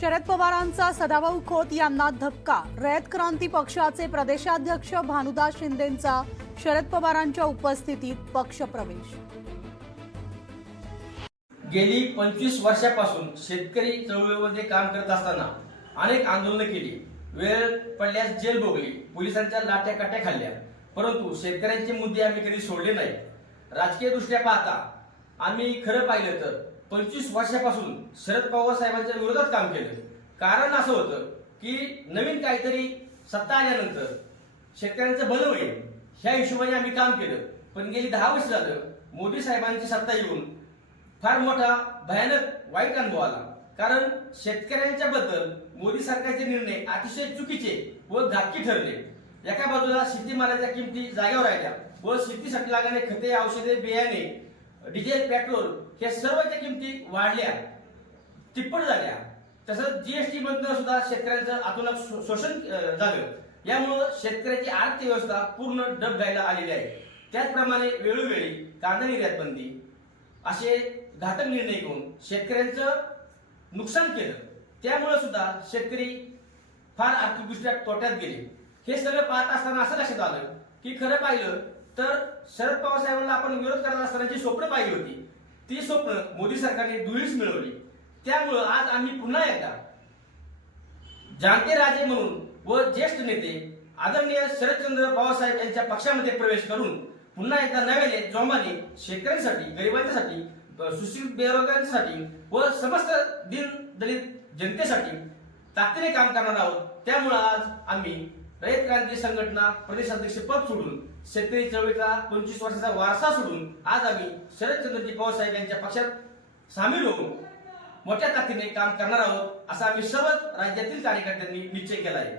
शरद पवारांचा सदाभाऊ खोत यांना धक्का. रयत क्रांती पक्षाचे प्रदेशाध्यक्ष भानुदास शिंदेंचा शरद पवारांच्या उपस्थितीत पक्षप्रवेश. गेली पंचवीस वर्षापासून शेतकरी चळवळीमध्ये काम करत असताना अनेक आंदोलनं केली. वेळ पडल्यास जेल भोगली पोलिसांच्या लाट्या काट्या खाल्ल्या. परंतु शेतकऱ्यांचे मुद्दे आम्ही कधी सोडले नाही राजकीय दृष्ट्या पाहता आम्ही खरं पाहिलं तर पंचवीस वर्षापासून शरद पवार साहेबांच्या विरोधात काम केलं. कारण असं होतं की नवीन काहीतरी सत्ता आल्यानंतर शेतकऱ्यांचं भलं होईल ह्या हिशोबाने आम्ही काम केलं. पण गेली दहा वर्ष झालं मोदी साहेबांची सत्ता येऊन फार मोठा भयानक वाईट अनुभव आला. कारण शेतकऱ्यांच्या बद्दल मोदी सरकारचे निर्णय अतिशय चुकीचे व घातकी ठरले. एका बाजूला शेतीमालाच्या किमती जागेवर राहिल्या व शेतीसाठी लागणारे खते औषधे बियाणे डिझेल पेट्रोल हे सर्वच्या किमती वाढल्या तिप्पट झाल्या. तसंच जीएसटी मधनं सुद्धा शेतकऱ्यांचं आतोनात शो- शोषण झालं. यामुळं शेतकऱ्याची अर्थव्यवस्था पूर्ण डब घायला आलेली आहे. त्याचप्रमाणे वेळोवेळी कांदा निर्यात बंदी असे घातक निर्णय घेऊन शेतकऱ्यांचं नुकसान केलं. त्यामुळे सुद्धा शेतकरी फार आर्थिकदृष्ट्या तोट्यात गेले. हे सगळं पाहत असताना असं लक्षात आलं की खरं पाहिलं तर शरद पवार साहेबांना आपण विरोध करत असताना जी स्वप्न पाहिली होती. ती स्वप्न मोदी सरकारने दुळीच मिळवली. त्यामुळं आज आम्ही पुन्हा एकदा जाणते राजे म्हणून व ज्येष्ठ नेते आदरणीय शरदचंद्र पवारसाहेब यांच्या पक्षामध्ये प्रवेश करून पुन्हा एकदा नव्याने जोमाने शेतकऱ्यांसाठी गरिबांच्यासाठी सुशील सुशिक्षित बेरोजगारांसाठी व समस्त दिन दलित जनतेसाठी ताकदीने काम करणार आहोत. त्यामुळे आज आम्ही रयत क्रांती संघटना प्रदेशाध्यक्ष पद सोडून शेतकरी चळवळीचा पंचवीस वर्षाचा वारसा सोडून आज आम्ही शरदचंद्रजी पवारसाहेब यांच्या पक्षात सामील होऊन मोठ्या ताकदीने काम करणार आहोत असा आम्ही सर्व राज्यातील कार्यकर्त्यांनी निश्चय केला आहे.